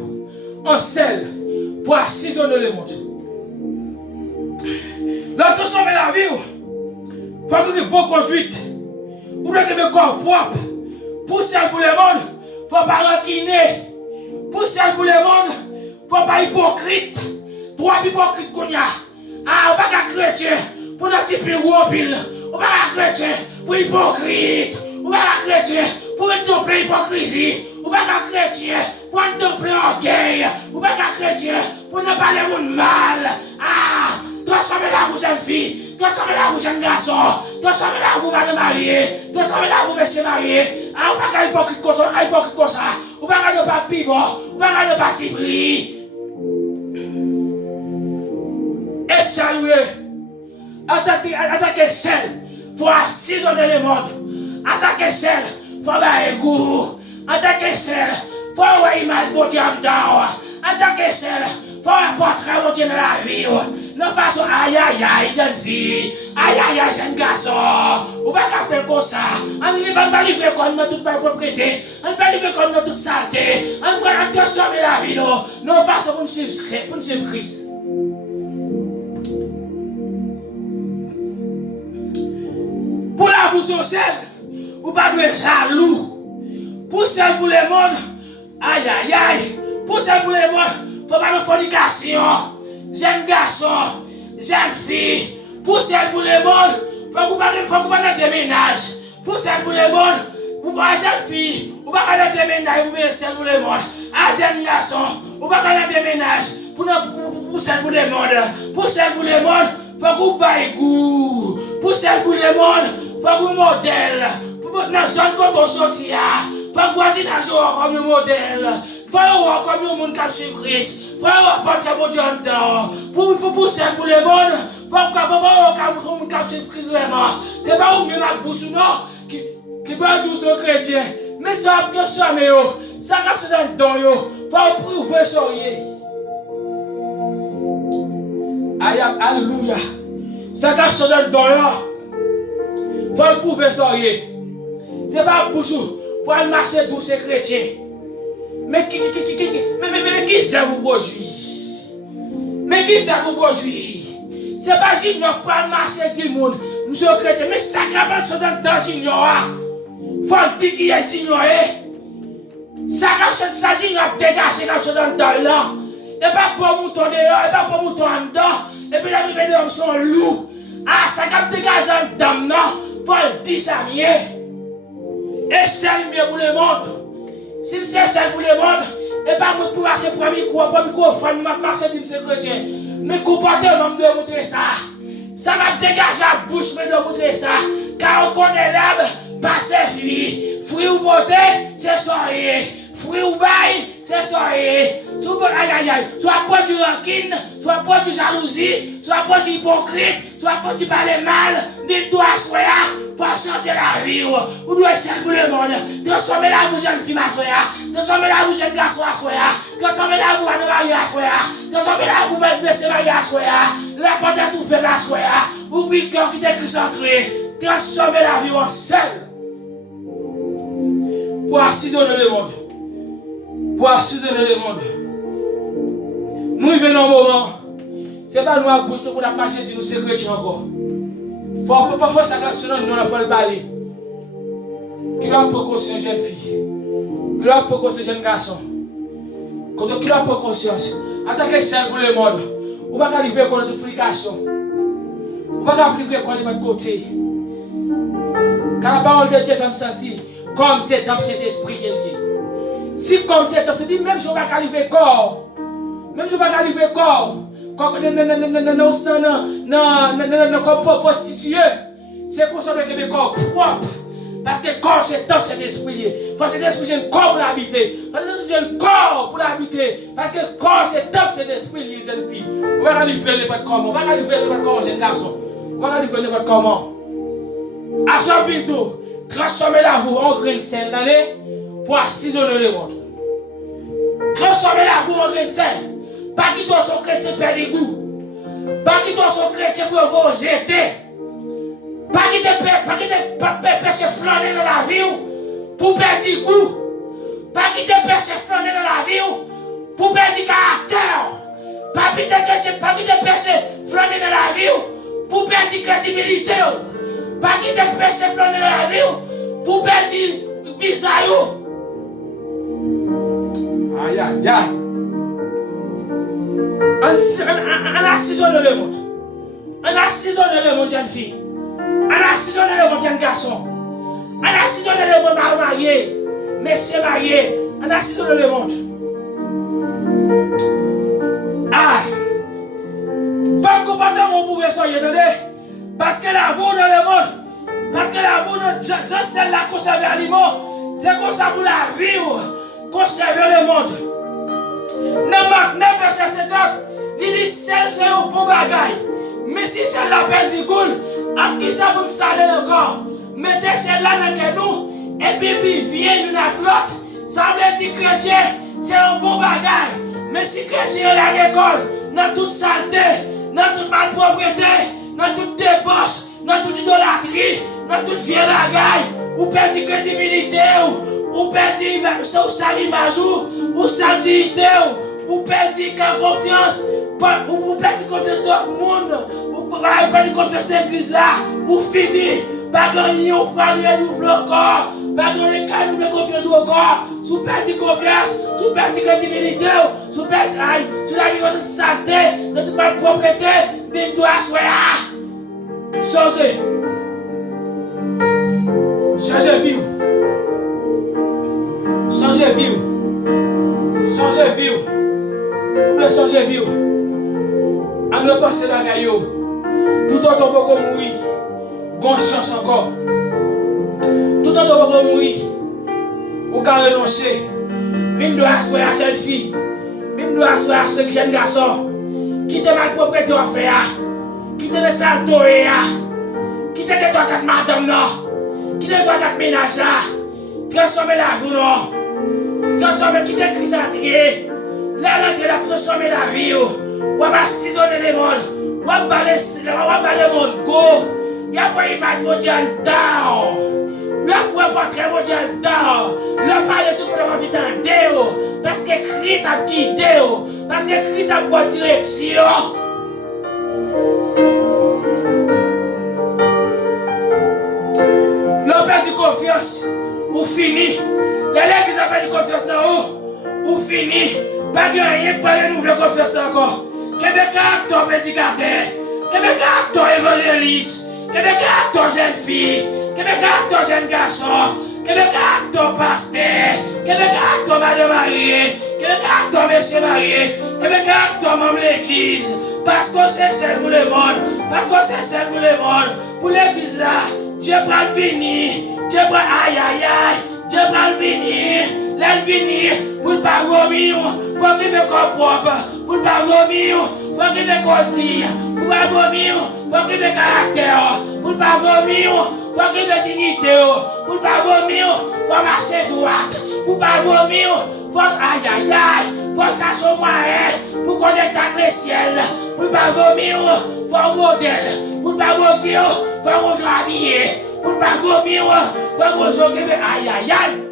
en sel pour assaisonner le monde. Là, transformer la vie, il faut que vous ayez bonne conduite. Vous devez avoir un corps propre. Pour celle pour le monde, il ne faut pas ranciner. Pour celle pour le monde, il ne faut pas hypocrite. Trois hypocrites qu'on y a. Ah, on ne va pas chrétien pour notre type de gros pile. On ne va pas chrétien pour hypocrite. On ne va pas chrétien pour une double hypocrisie. On ne va pas chrétien pour une double orgueil. On ne va pas chrétien pour ne pas le monde mal. Ah, transformez la vous jeune fille, transformez la vous jeune garçon, transformez la vous madame mariée, transformez la vous monsieur marié. Ah, on ne va pas hypocrite comme ça, on ne va pas hypocrite comme ça. On ne va pas pibon, on ne va pas si bris. Et ça Attaquer celle, faut assaisonner le monde. Attaquer celle, faut avoir goût. Attaquer celle, faut avoir image de Dieu dedans. Attaquer celle, faut avoir portrait de Dieu dans la vie. Non façon aïe aïe aïe jeune fille, aïe aïe aïe jeune garçon. Ou pas faire comme ça. On ne va pas livrer comme nous toute ma propriété. On ne va pas livrer comme nous toute saleté. On va transformer la vie. Non façon pour nous suivre Christ. Pour la vous sociale, ou pas de jaloux. Pour celle pour le monde, aïe aïe aïe. Pour celle pour le monde, faut pas de fornication. Jeune garçon, jeune fille. Pour celle pour le monde, faut pas de déménage. Pour celle pour le monde, ou pas jeune fille, ou pas de déménage, ou bien celle pour le monde. Un jeune garçon, ou pas de déménage. Pour celle pour le monde, pour celle pour le monde, faut que baille goût. Pour celle pour le monde, faut que modèle. Pour notre zone quand on sortit, faut que voisinage comme un modèle. Faut que comme un monde qui suit Christ. Faut que porter mon Dieu en temps. Pour celle pour le monde, faut que un monde qui suit Christ vraiment. C'est pas où même la bouche non qui va douce aux chrétiens. Mais ça que ça mais ça cap se donne dans yo. Faut prouver soyez. Alléluia. Ça cap se donne dans yo. Faut prouver soyez. C'est pas bouche pour aller marcher douce et chrétien. Mais qui ça vous produit? Mais qui ça vous produit? C'est pas j'ignore pour aller marcher du monde. Nous sommes chrétiens. Mais ça cap se donne dans j'ignore. Faut dire qui est ignoré. Ça j'ignore dégager comme se donne dans là. Et pas pour mouton dehors, et pas pour mouton en dedans. Et puis la vie d'homme sont loups. Ah, ça cap dégager en dedans, non? Faut dire ça mieux. Et c'est mieux pour le monde. Si c'est ça pour le monde, et pas moi pour marcher pour micro, fan, marcher pour me chrétien. Mais comportement de montrer ça. Ça m'a dégagé la bouche, mais de montrer ça. Car on connaît l'arbre, pas ses fruits. Fruit ou beauté, c'est soirée. Fruit ou bail, c'est soirée. Soit pas du rancune, soit pas du jalousie, soit pas du hypocrite, soit pas du parler mal, de toi, soya, pour changer la vie. Ou doit essayer pour le monde. Transformer la vie jeune fille, ma soya. Transformer la vie jeune garçon, soya. Transformer la vie à marier, soya. Transformer la vie même baisser marier, soya. La porte à tout faire, la soya. Ouvrir le cœur qui est concentré. Transformer la vie en seul. Pour assaisonner le monde. Pour assaisonner le monde. Nous venons au moment. Ce n'est pas nous à bouche pour la marcher de nous secrets encore. Faut ça sinon nous n'avons pas le balai. Il a peu conscience jeune fille. Il a peu conscience jeune garçon. Quand il a peu conscience, attaquer celle pour le monde. On va arriver avec notre frication. On va arriver avec notre côté. Car la parole de Dieu fait me sentir comme cet homme, cet esprit qui est lié. Si comme cet homme, c'est dit même si on va arriver corps. Même si on va arriver corps. Comme prostitué. C'est pour ça que le corps propre. Parce que corps c'est top, c'est l'esprit. Parce que l'esprit c'est un corps pour l'habiter. Parce que l'esprit c'est un corps pour l'habiter. Parce que corps c'est top, c'est l'esprit, les jeunes filles. On va arriver le comment. On va arriver le comment, jeune garçon. On va arriver le comment. À son pinto, transformez la vous en grain de sel dans les pour assaisonner le monde. Transformez la vous en grain de sel. Pas qui doit son chrétien perdre le goût. Pas qui doit son chrétien pour vous jeter. Pas qui te pêche flâner dans la vie pour perdre le goût. Pas qui te pêche flâner dans la vie pour perdre le caractère. Pas qui te pêche flâner dans la vie pour perdre la crédibilité. Pas qui te pêche flâner dans la vie pour perdre le visage. Aïe aïe aïe. On assaisonne le monde. On assaisonne le monde, jeune fille. On assaisonne le monde, jeune garçon. On assaisonne le monde, marié. Messieurs mariés. On assaisonne le monde. Ah! Faut que vous mon pouvez soyez donné. Parce que la boue dans le monde. Parce que la boue dans je sais la conserver aliment. C'est comme ça pour la vie. Conserver le monde. Dans Marc 9, verset 50, il dit celle c'est un bon bagaille. Mais Mais si celle-là perdu goul, à qui ça pour saler encore? Mettez celle-là dans nous, et puis viens une à l'autre. Ça veut dire chrétien, c'est un bon bagage. Mais si chrétien est à l'école, dans toute saleté, dans toute malpropreté, dans toute débauche, dans toute idolâtrie, dans toute vieille bagaille, ou perdez crédibilité, ou perdez sa image, ou sa dignité, ou perdez confiance, ou perdez confiance dans le monde, ou perdez confiance dans l'église là, ou fini, pas gagner, ou pas renouveler encore, pas gagner, qu'à nous confiance encore, sous perdez confiance, sous perdez crédibilité, sous perdez, sous la vie de saleté, de toute malpropreté, bien doit soyez. Changez. Changez vie. Changez vie. Changez vie. Vous voulez changer vie. En ne pensez pas à yo. Tout autant pour mourir. Bonne chance encore. Tout autant pour mourir. Ou quand renoncer. Même doit asseoir à jeune fille. Même doit asseoir à ce jeune garçon. Qui te mal propriété à faire. Qui te laisse saltoyer. Qui te nettoie quatre madame non. Qui nettoie quatre ménages. Transformer la vie non. Transformer qui te Christ à trier. Là l'entrée la transformer la vie. Ou va assaisonner les mondes. Ou va balayer le monde. Go. Il y a pas image mondiale down. Il y a pas portrait mondial down. Il y a pas de tout le monde d'entendre. Parce que Christ a guidé. Parce que Christ a bonne direction. L'on perdu confiance, ou fini. L'église a perdu confiance dans vous, ou fini. Pas de rien pour renouveler confiance encore. Québec acteur prédicateur, Québec acteur évangéliste, Québec acteur jeune fille, Québec acteur jeune garçon, Québec acteur pasteur, Québec acteur madame mariée, Québec acteur monsieur marié, Québec acteur membre de l'église. Parce que c'est celle pour le monde, parce que c'est celle pour le monde, pour l'église là. Dieu va le venir, Dieu va aïe aïe aïe, Dieu va le venir, venir, pour ne pas vomir, faut qu'il me propre, pour ne pas vomir, faut qu'il me conduire, pour ne pas vomir, faut qu'il me caractère, pour ne pas vomir, faut qu'il me dignité, pour ne pas vomir, faut marcher droite, pour ne pas vomir, faut aïe aïe aïe, faut que ça soit moyen, pour connecter avec le ciel, pour ne pas vomir, faut un modèle, pour ne pas vomir, faut un jour habillé, pour ne pas vomir, faut un jour qui me aïe aïe aïe.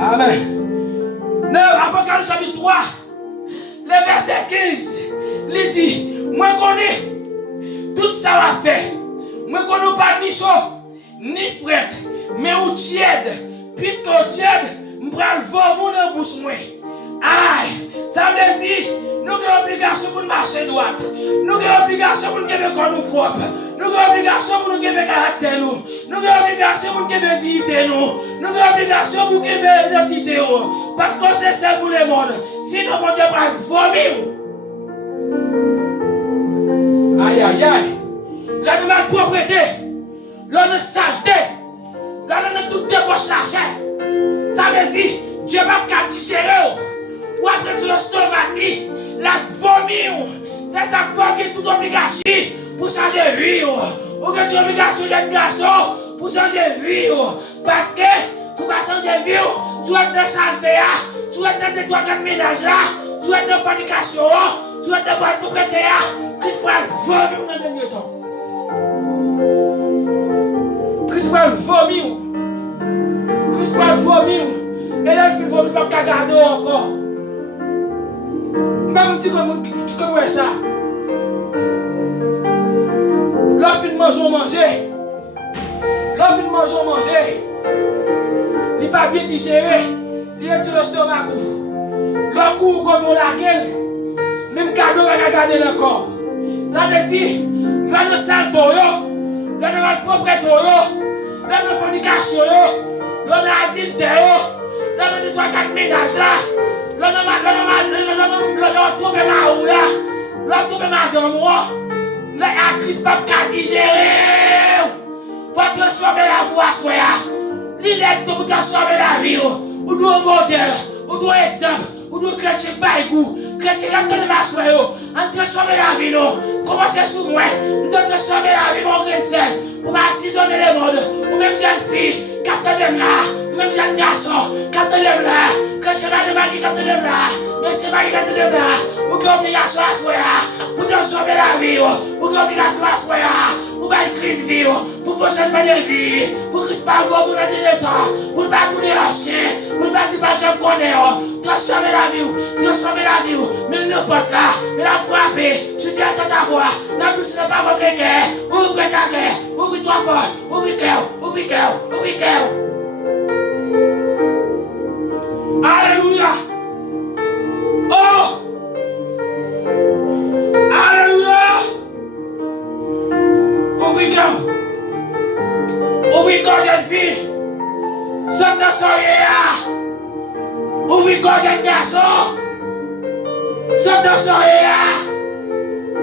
Amen. 9 Apocalypse chapitre 3, le verset 15, il dit, moi connais tout ça va faire. Moi connais pas ni chaud, ni fret, mais ou tiède. Puisque ou tiède, m'pral vomir dans bouche moi. Aïe, ça veut dire, nous avons obligation pour marcher droite. Nous avons obligation pour nous garder nous propre. Nous avons obligation pour nous garder caractère nous. Nous avons obligation pour nous garder dignité nous. Nous avons obligation pour nous garder identité nous. Parce que c'est ça pour le monde. Sinon, mon Dieu va vomir. Aïe, aïe, aïe. Là, nous avons propriété. Là, nous saleté. Là, nous tout débauche l'argent. Ça veut dire, Dieu va pas digérer. Ou après sur le stomac, la vomir. C'est ça qui a toute obligation pour changer de vie. Ou que toute obligation de garçon pour changer de vie. Parce que pour pas changer de vie, tu es dans la saleté, tu es dans les 3-4 ménages, tu es dans la panication, tu es dans la propriété, Christ va vomir dans le dernier temps. Christ va vomir. Christ va vomir. Et là, il ne faut pas garder encore. Même si comment est ça? L'homme fin de manger. L'homme fin de manger. Il n'est pas bien digéré. Il est sur le stomac. Le coup contre laquelle, même cadeau va garder le corps. Ça veut dire, là nous saltons, là nous mal propriété, là nous fornication, là nous adultère, là nous 3-4 ménages là. Là, tombe ma ou là, là, tombe ma dans moi, là, à Christ, pas qu'à digérer. Faut transformer la voix, soya. L'île pour transformer la vie, ou ou doit un modèle, ou doit un exemple, ou doit chrétien baigou, chrétien qui a donné ma soie, en transformer la vie, commencez sous moi, nous devons transformer la vie, mon grain de sel, pour m'assaisonner le monde, ou même jeune fille, qui attendent là, même jeune garçon, qui attendent là, chrétien de Marie qui attendent là, monsieur Marie qui attendent là, ou qui obligation à soi, pour transformer la vie, ou qui obligation à soi, pour faire une crise vie, pour faire changement de vie, pour que ce pas vous pour le temps, pour ne pas tout déranger, pour ne pas dire pas que je connais, transformer la vie, mais n'importe là, mais la frapper, je dis à ta voix, la bouche n'est pas votre cœur, ouvrez ta cœur, ouvrez toi pas, ouvrez cœur, ouvrez cœur, ouvrez cœur. Alléluia. Oh! Alléluia. Ouvrez cœur. Ouvrez cœur, jeune fille. Saute dans son yéa. Ouvrez cœur, jeune garçon. Saute dans son yéa.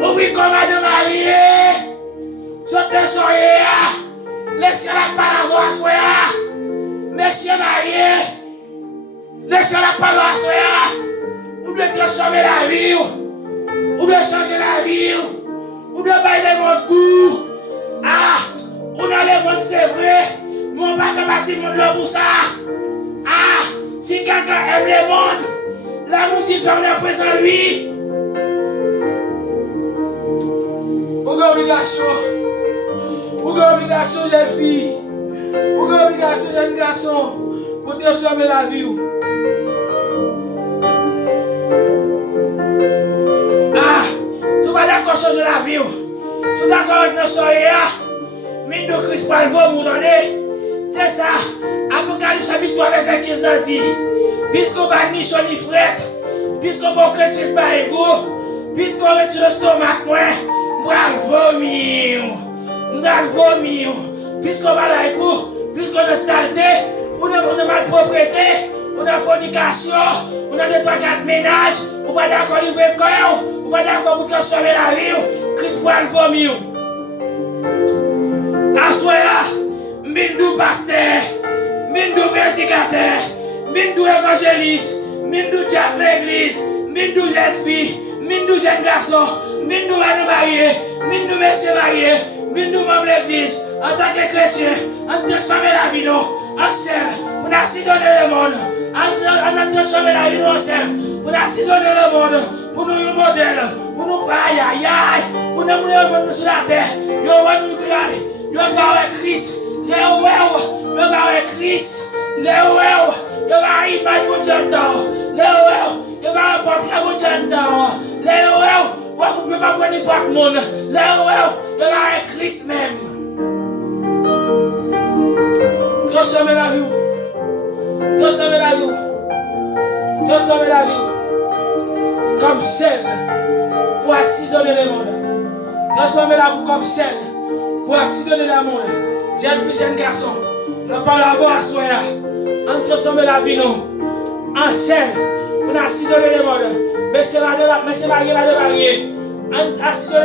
Ouvrez cœur, madame Marie. Saute dans son yéa. Laissez la parole à soi. Monsieur Marie. Laissez la parole à soi. Vous devez transformer la vie. Vous devez changer la vie. Vous devez bailler mon goût. Ah, on a le monde, c'est vrai. Mon pas fait partie du monde là pour ça. Ah, si quelqu'un aime le monde, l'amour dit qu'on est présent lui. Vous avez obligation. Vous avez obligation, jeune fille. Vous avez obligation, jeune garçon, pour transformer la vie. Ah, si vous n'êtes pas d'accord changer la vie, si vous êtes d'accord avec nos soeurs, mais nous Christ pas le vous donnez. C'est ça. Apocalypse chapitre 3, verset 15 dit. Puisqu'on va ni chaud ni fret, puisqu'on va chrétien pas égaux, puisqu'on retire le stomac, moi le vomir, puisqu'on va la égaux, puisqu'on a saleté, on a malpropriété, on a fornication, on a 2-3-4 ménages, on va d'accord livrer corps, on va d'accord pour transformer la vie, Christ pour le vomir. Assoya, Mindou pasteur, Mindou prédicateur, Mindou évangéliste, Mindou diable l'église, Mindou jeune fille, Mindou jeune garçon, Mindou madame mariée, Mindou monsieur marié, Mindou membre l'église, en tant que chrétien, en transformer la vie, en sel, pour assaisonner le monde, en transformer la vie, en sel, pour assaisonner le monde, pour nous un modèle, pour nous aïe, pour nous mettre sur la terre, nous nous crier. Yo va Christ, le well, yo va Christ, le well, yo va image mon jardin, le well, yo va porter mon jardin, le well, vous pouvez pas prendre n'importe monde, le well, yo va Christ même. Transformez la vie, transformez la vie, transformez la vie, comme celle pour assaisonner le monde, transformez la vie comme celle. Pour assaisonner le monde, jeune fille, jeune garçon, nous parlons avant à soi, en transformer la vie, en sel, pour assaisonner le monde. Mais c'est marié, en assaisonner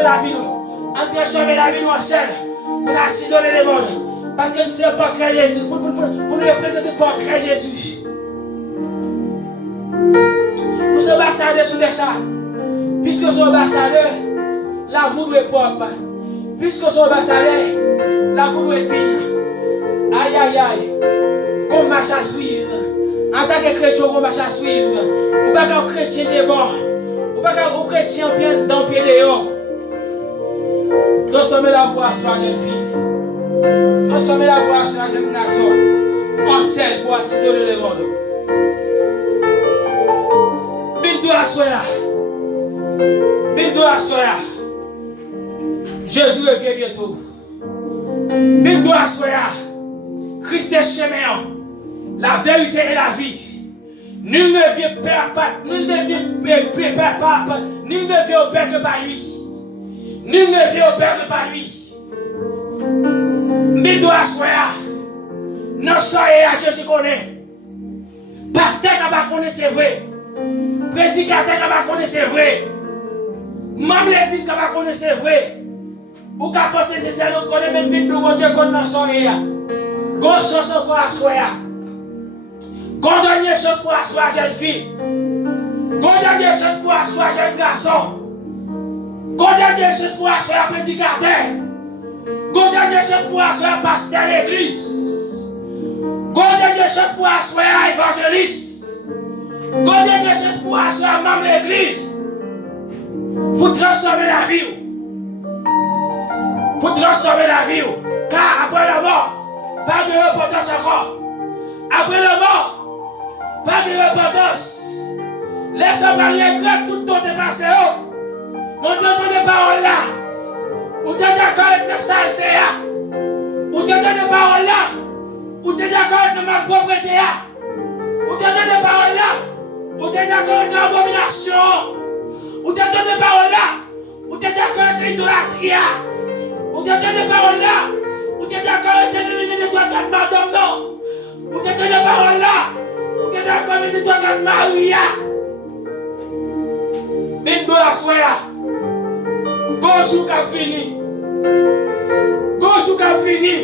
la vie, en transformer la vie en sel, pour assaisonner le monde. Parce que c'est le portrait de Jésus, pour nous représenter le portrait de Jésus. Nous sommes ambassadeurs sur des chats, puisque nous sommes ambassadeurs, la vie est propre. Puisque son ambassadeur, la vous doit dire, aïe, qu'on marche à suivre. En tant que chrétien, qu'on marche à suivre. Ou pas qu'un chrétien de bon. Ou pas qu'un chrétien dans le pied de haut. Transformez la voix à soi, jeune fille. Transformez la voix à soi, jeune garçon. En sel pour assaisonner le monde. Bindou à soi. Bindou à soi. Jésus revient bientôt. Bindou à soi. Christ est chemin. La vérité et la vie. Nul ne vient au Père que par lui. Nul ne vient au Père que par lui. Bindou à soi. Non, soyez à Jésus connaît. Pasteur qui va connaître c'est vrai. Prédicateur qui va connaître c'est vrai. Membre l'église qui va connaître c'est vrai. Ou qu'à penser c'est ça, nous connaissons même Bindou, mon Dieu, qu'on n'a soyé. Gauche, encore à soya. Gon dernière chance pour asseoir jeune fille. Gon dernière chance pour asseoir jeune garçon. Gon dernière chance pour asseoir prédicateur. Gon dernière chance pour asseoir pasteur à l'église. Gon dernière chance pour asseoir évangéliste. Gon dernière chance pour asseoir même l'église. Pour transformer la vie. Pour transformer la vie. Car après la mort, pas de repentance encore. Après la mort, pas de repentance. Laisse-moi regretter tout ton dépassé. On t'entend des paroles là. Ou t'es d'accord avec la saleté. Ou t'entends des paroles là. Ou t'es d'accord avec la malpropreté. Ou t'entends des paroles là. Ou t'es d'accord avec l'abomination. Ou t'entends des paroles là. Ou t'es d'accord avec l'idolâtrie. Ou t'entends des paroles là. Ou t'es d'accord avec l'éliminer de toi comme madame non. Ou t'entends des paroles là. Ou t'es d'accord avec toi comme Maria. Bindo la soya. Bonjour qu'a fini. Bonjour qu'a fini.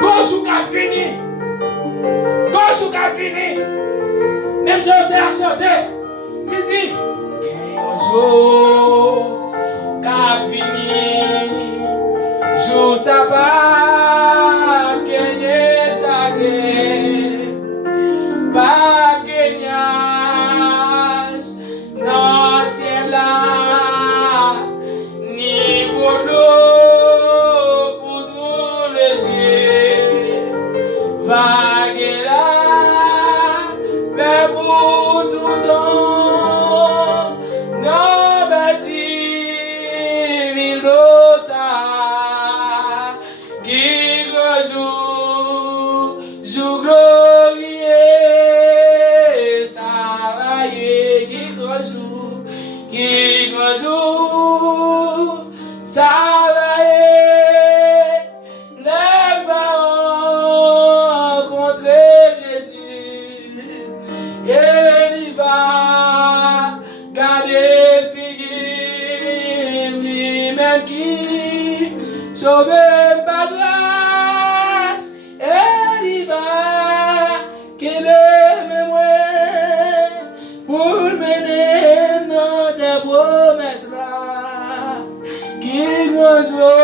Bonjour qu'a fini. Bonjour qu'a fini. Même chanter à chanter. Il dit bonjour qu'a fini. Jour ça pas gagner ça gagne. Pas gagner. Non, c'est là, ni pour l'eau, pour tous les yeux. Vague là, mais pour tout temps. Non, bâti, vilo ça, qui joue, joue glorieux, ça va y est, qui joue, ça va y ne va rencontrer Jésus, et il va garder figure lui-même qui sauve par grâce, et il va qu'il aime moi pour mener dans tes promesses là, qui grand jour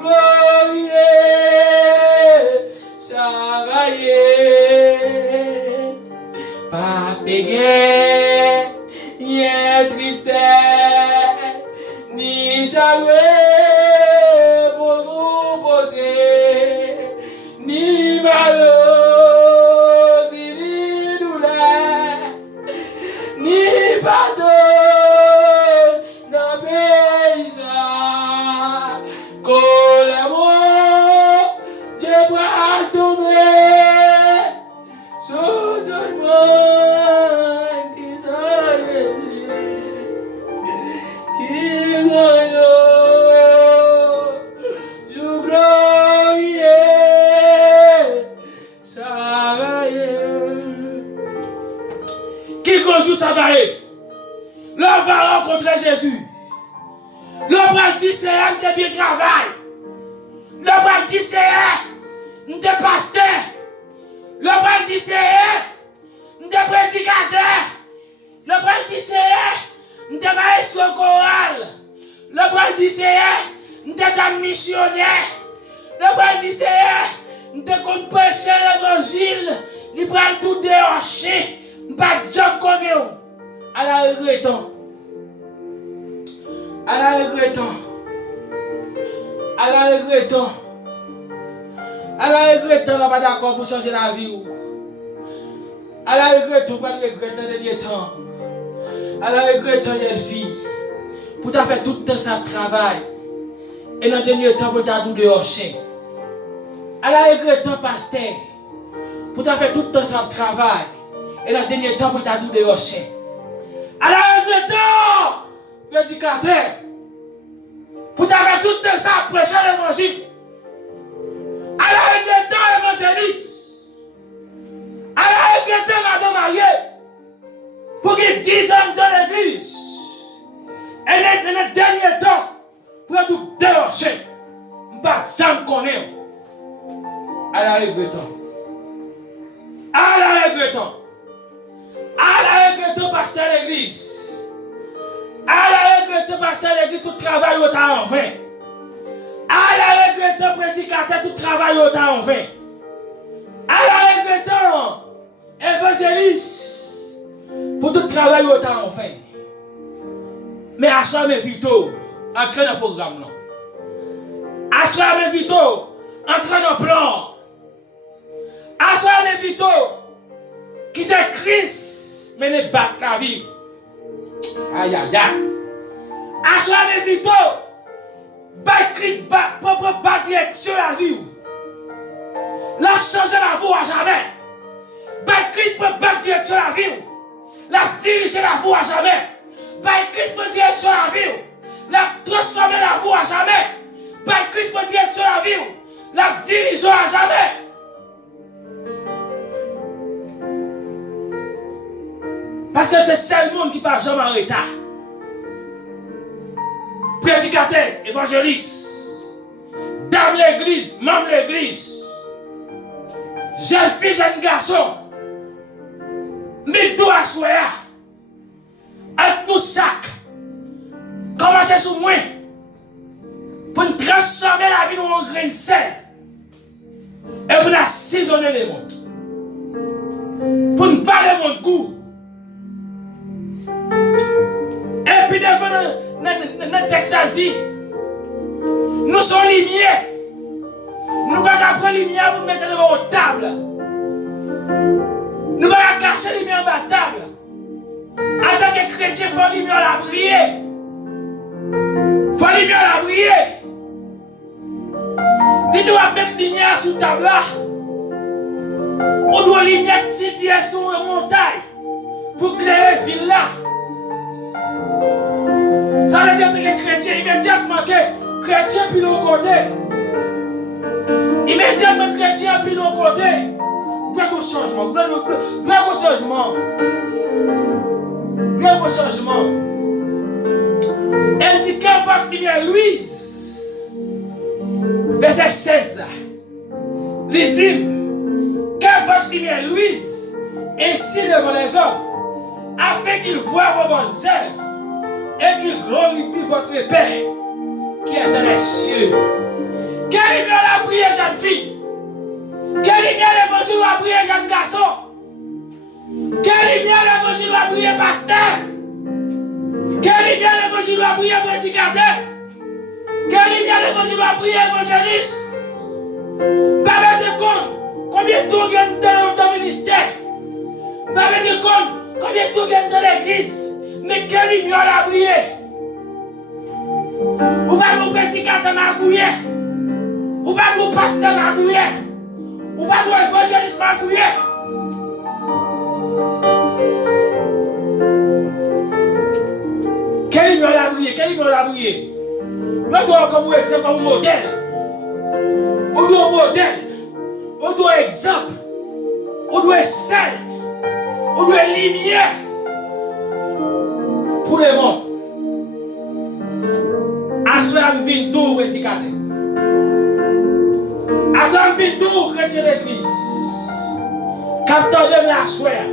glorieux, ça va y est, pas péguer, ni tristesse, ni chagrin pour vous porter, ni malheur. Pardon, non paysan, collègue, Dieu va tomber, sous tout le monde qui s'enlève, qui gagne, joue glorieux, ça va y qui joue ça va y l'on va rencontrer Jésus. L'on va dire c'est un de bien travail. L'on va dire c'est un de pasteur. L'on va dire c'est un de prédicateur. L'on va dire c'est un de maître choral. L'on va dire c'est un de missionnaire. L'on va dire c'est un de prêcher l'évangile. Il va tout déhancher. Pas de gens connaissent. À la regrettant. À la regrettant. À la regrettant. À la regrettant, on n'a pas d'accord pour changer la vie. À la regrettant, on va regretter dans les derniers temps. À la regrettant, jeune fille. Pour t'as fait tout le temps ça travail. Et dans les derniers temps, pour t'as doué au chien. À la regrettant, pasteur. Pour t'as fait tout le temps ça travail. Et dans les derniers temps, pour t'as doué au chien. À la regrettant, prédicateur, pour t'avoir tout le ça prêcher l'évangile. À la regrettant, évangéliste. À la regrettant, madame mariée, pour qu'il 10 ans dans l'église. Et dans le dernier temps, pour tout dérocher, je ne vais jamais connaître. À la regrettant. l'église. À la regrette, pasteur l'église, tout travail au temps en vain. À la regrette, prédicateur, tout travail au temps en vain. À la regrette, évangéliste, pour tout travail au temps en vain. Mais à soi, mes vito, entrez dans le programme. À soi, mes vito, entrez dans le plan. À soi, mes vito, quittez Christ, mais ne bat la vie. Aïe, aïe, aïe. À soi, mes vito, bat Christ, bat direction la vie. La changer la voie à jamais. Bat Christ, bat direction la vie. La diriger la voie à jamais. Par Christ me direction la vie, la transformer la voie à jamais. Par Christ me direction la vie, la dirigeant à jamais. Parce que c'est seul monde qui part jamais en retard. Prédicateur, évangéliste, dame l'église, membre l'église, jeune fille, jeune garçon, mille doigts soya. Avec nous sacs, commencez sur moi pour nous transformer la vie en grain de sel et pour nous assaisonner les mondes. Pour nous parler mon goût. Et puis devant notre texte a dit, nous sommes lumière. Nous ne pouvons pas prendre lumière pour nous mettre devant la table. Nous ne pouvons pas cacher la lumière dans la table. En tant que chrétien, il faut lumière la prier. Il faut lumière la prier. Si tu vas mettre lumière sur ta table, on doit lumière située sur une montagne pour créer la ville là. Ça veut dire que les chrétiens, immédiatement que chrétien puis l'autre côté. Immédiatement chrétien puis l'autre côté. Grand changement, grand changement. Grand changement. Elle dit qu'importe lumière Louise. Verset 16 là. Il dit qu'importe lumière Louise. Ainsi devant les hommes. Afin qu'ils voient vos bonnes œuvres. Et qu'ils glorifient votre Père qui est dans les cieux. Quelle lumière la prière, jeune fille? Quelle lumière le bonjour la prière, jeune garçon? Quelle lumière le bonjour la prière, pasteur? Quelle lumière le bonjour la prière, prédicateur? Quelle lumière le bonjour la prière, évangéliste? Pas de compte combien de tours viennent dans le ministère? Pas de compte combien de tours viennent dans l'église? Mais quelle lumière la prière? Ou pas de prédicateur la prière? Ou pas de pasteur la prière? Ou pas de évangéliste la prière? Quelle lumière la prière? Quelle lumière la prière? Nous devons comme exemple, comme modèle. On doit modèle. On doit exemple. On doit sel. On doit lumière. Pour les mondes. Assoir vient tout prédicateur. Assoir vient tout chrétien l'église. Capteur de la soie.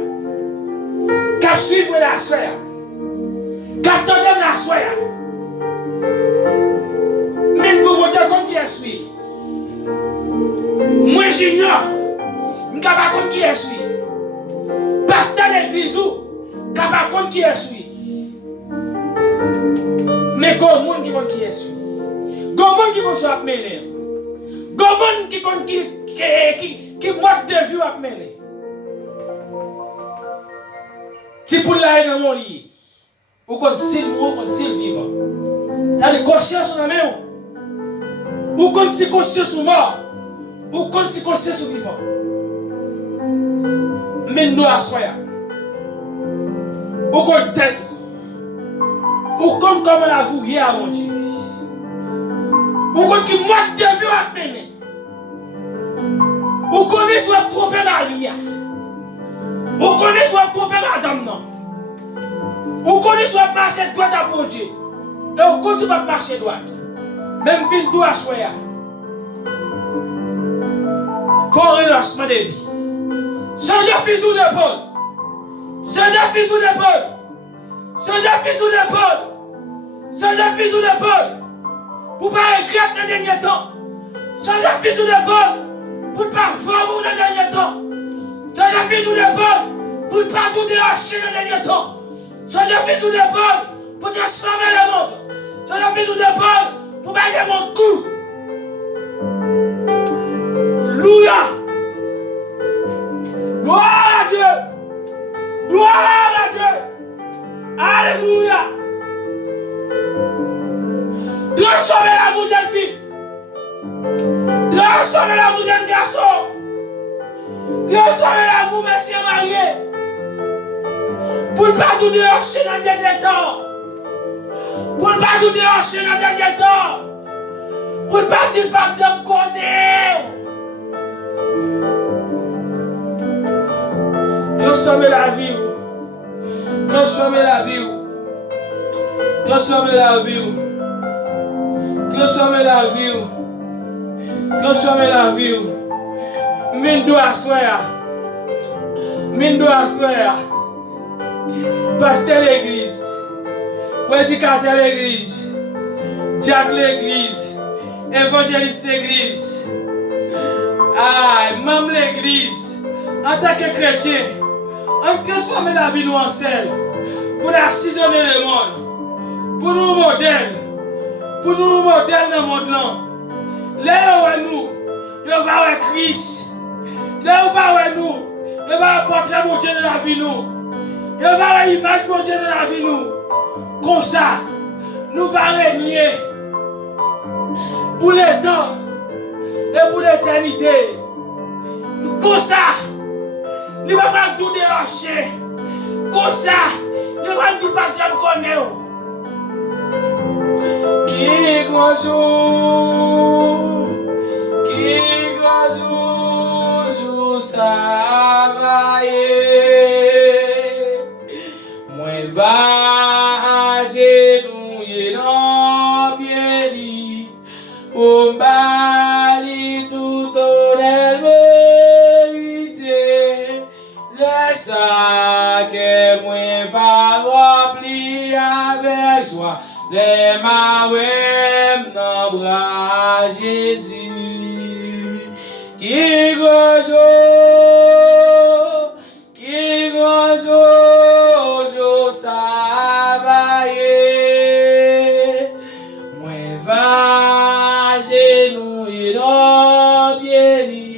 Cap suivre la soie. Capteur de la soie. Même tout le monde comme qui est suis. Moi j'ignore. Je ne sais pas qui est suis. Pasteur l'église ou je ne sais pas qui est suis. Mais comment qui compte qui est sûr? Comment qui compte ça mener? Comment qui compte qui mode de vie à mener? Si pour la haine dans mon lit, ou qu'on s'il mort, qu'on s'il vivant. Ça veut dire conscience dans main ou qu'on si conscience mort, ou qu'on si conscience vivant. Mais nous à soi. Ou qu'on tête. Ou comme la vous hier mon Dieu. Ou comme qui mode de vie à mener. Ou connaît soit trompé Maria. Ou connaît soit trompé madame non. Ou connaît soit marcher droite à mon Dieu. Et ou continue à marcher droite. Même pile doit soya. Faut relancement de vie. Changez fuseau d'épaule. Changez fuseau d'épaule. Changer fusil d'épaule. Changer fusil d'épaule. Pour ne pas regretter dans le dernier temps. Changer fusil d'épaule. Pour ne pas vomir dans le dernier temps. Changer fusil d'épaule. Pour ne pas tout déhacher dans le dernier temps. Changer fusil d'épaule. Pour transformer le monde. Changer fusil d'épaule. Pour mettre le monde coup. Alléluia. Gloire à Dieu. Gloire à Dieu. Alléluia. Transformez-la, vous jeune fille. Transformez-la, vous jeune garçon. Transformez-la, vous messieurs mariés. Pour ne pas tout déhacher dans le dernier temps. Pour ne pas tout déhacher dans le dernier temps. Pour ne pas dire pas que Dieu connaît. Transformez la vie. Transformez la vie. Transformez la vie. Transformez la vie. Transformez la vie. Mindo assoya. Mindo assoya. Pasteur l'église. Prédicateur l'église. Jack l'église. Évangéliste l'église. Même l'église. En tant que chrétien. On transforme la vie nous en sel. Pour assaisonner le monde. Pour nous modèles. Pour nous modèles dans le monde là. Là où nous, on va voir Christ. Là où on va voir nous, on va porter mon Dieu dans la vie nous. On va voir l'image de mon Dieu dans la vie nous. Comme ça, nous allons régner pour les temps et pour l'éternité. Comme ça, nous allons pas tout déranger. Comme ça, nous allons tout pas jamais connaître. Qui grand jour, jour ça va y. Moi va agenouiller dans pied li, pour m'bali tout honneur mérité. Laisse que moi va remplir avec joie. Les maouem dans bras Jésus. Qui grand jour, ça va y. Moi va genouiller dans pied li,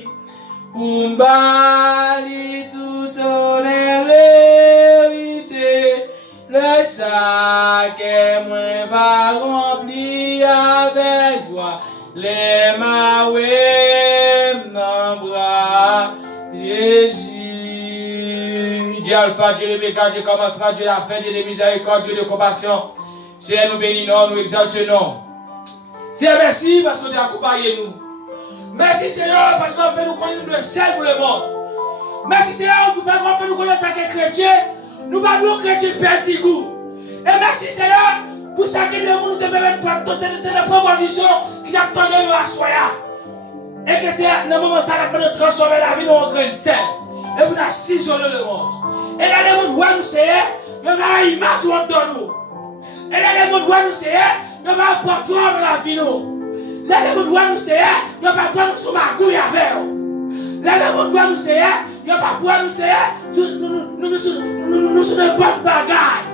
pour m'bali tout honneur vérité. Le sac moi va remplir avec joie. Les maouem dans bras Jésus. Dieu Alpha, Dieu le Béca, Dieu commencement, Dieu la fin, Dieu de miséricorde, Dieu de compassion. Seigneur, nous bénissons, nous exaltons. Seigneur, merci parce que tu as accompagné nous. Merci Seigneur parce qu'on fait nous connaître de sel pour le monde. Merci Seigneur pour faire nous connaître en tant que chrétiens. Nous pas nous chrétiens perdus goût. Et merci Seigneur pour chacun de nous te permettre de prendre la proposition qui a donné nous à soya. Et que c'est dans le moment où ça va nous transformer la vie en grain de sel. Et pour assaisonner le monde. Et là, le monde voit nous Seigneur, nous avons une image de nous. Et là, le monde voit nous Seigneur, nous avons un portrait de la vie nous. Là, le monde voit nous Seigneur, nous avons pas nous sous ma gouille avec nous. Là, le monde voit nous Seigneur, nous avons pas pouvoir nous Seigneur, nous sommes une bonne bagaille.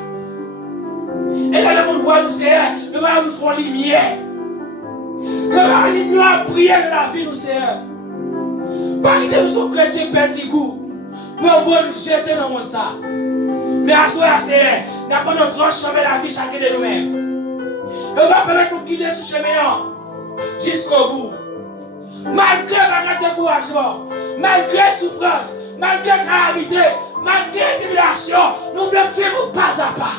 Et là, le monde voit nous Seigneur, nous avons nous prendre lumière. Nous avons une lumière à prier dans la vie nous Seigneur. Pas que nous sommes chrétiens perdus goût. Nous avons nous jeter dans le monde ça. Mais à ce moment-là, Seigneur, nous avons notre transformer la vie chacun de nous-mêmes. Et on va permettre de nous guider sur ce chemin jusqu'au bout. Malgré le découragement, malgré la souffrance, malgré la calamité, malgré la tribulation, nous voulons tuer pas à pas.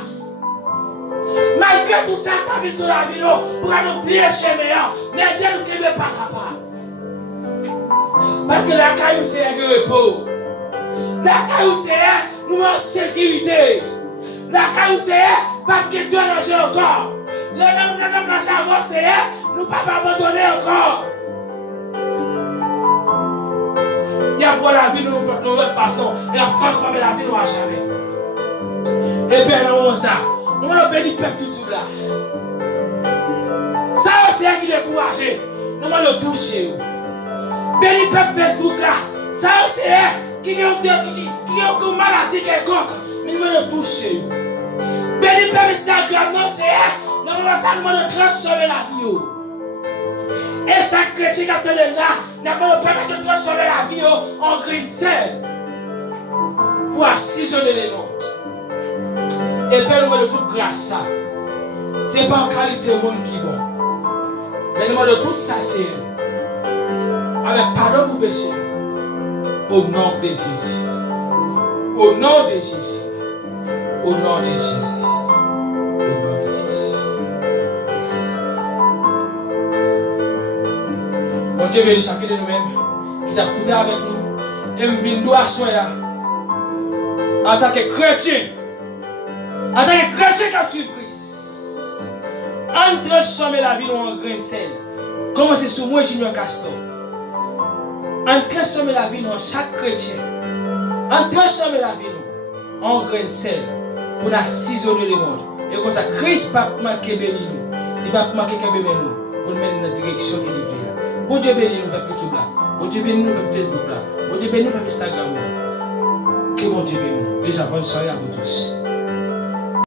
Malgré tout ça, tu as mis sur la vie, pour nous oublier le chemin, mais nous qui pas à pas. Parce que la caillou, c'est un repos. La caillou, c'est nous en sécurité. La caillou, c'est pas que tu dois manger encore. Les hommes n'ont pas avancé, nous ne pouvons pas abandonner encore. Il y a pour la vie, nous de façon, il y a transformé la vie, nous à jamais. Et puis, dans le moment ça, Nous allons bénir le peuple YouTube là. Ça, c'est un qui est découragé. Nous allons toucher. Bénir le peuple Facebook là. Ça, c'est un qui a une maladie quelconque. Mais nous allons toucher. Bénir le peuple Instagram, non, c'est un. Nous allons transformer la vie. Et chaque chrétien qui a tenu là, n'a pas le permis de transformer la vie en green sel pour assaisonner les nôtres. Et le Père nous de toute grâce ça. Ce n'est pas en qualité au monde qui est bon. Mais nous de tout ça, c'est avec pardon pour péché. Au nom de Jésus. Au nom de Jésus. Au nom de Jésus. Au nom de Jésus. Bon Dieu bénit chacun de nous-mêmes qui t'a écouté avec nous. Et nous venons à soi en tant que chrétien. En tant que chrétien qui a suivi Christ. En transformer la vie en grain de sel. Comment c'est sur moi, Junior Castor. En transformer la vie en chaque chrétien. En transformer la vie en grain de sel. Pour nous assaisonner le monde. Et comme ça, Christ ne va pas manquer béni nous. Il ne va pas manquer béni nous. Pour nous mettre dans la direction qu'il veut. Bon Dieu bénit nous peuple YouTube là. Bon Dieu bénit nous peuple Facebook là. Bon Dieu bénit nous peuple Instagram là. Que bon Dieu bénit nous. Déjà bonne soirée à vous tous.